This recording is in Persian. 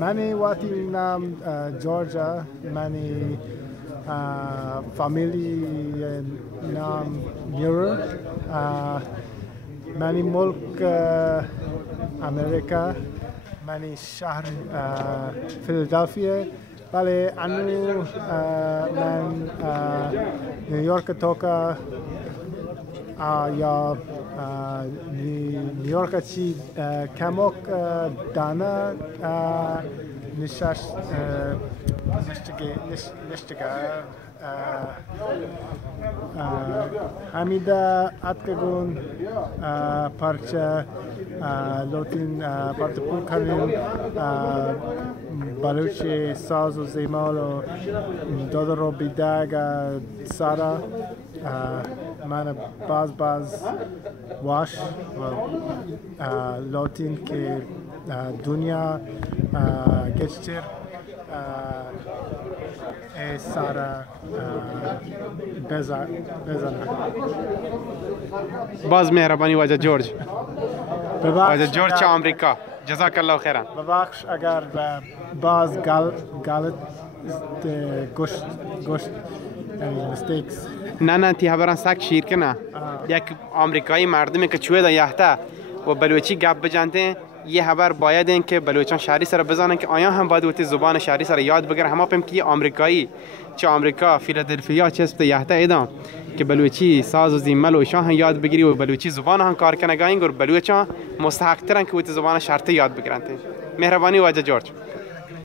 منی واتی نام جورج، منی فامیلی نام میرو، منی ملک آمریکا، منی شهر فیلادلفیا. بله انو من نیویورک توکا یا نیویورک چی کمک دانا نشتگه همیدا اتکگون پرچه لوتین پرتپول کنیم بلوچی ساز و زیمال و دادا ربیدگ سارا من باز واش و لوتین که دنیا گشتر سارا بزنه. باز مهربانی واجه جورج. واجه جورج آمریکا. جزاک الله خیرا. ببخش اگر باز غلط گوشت mistakes. نه تی هبران سک شیر کنه. یک آمریکایی مردمی که چوه دا یحته و بلوچی گپ بجنده یه خبر باید این که بلوچان شهری سر بزنن که آیا هم باید وقتی زبان شهری سر یاد بگیرن. همه پیم که آمریکایی چه آمریکا فیلادلفیا چه است یحته ایدام که بلوچی ساز و زیمل و شاه یاد بگیری و بلوچی زبان هم کار کنه گاین گر بلوچان مستحق ترن که وقتی زبان شرطی یاد بگیرن. مهربانی واجه جورج.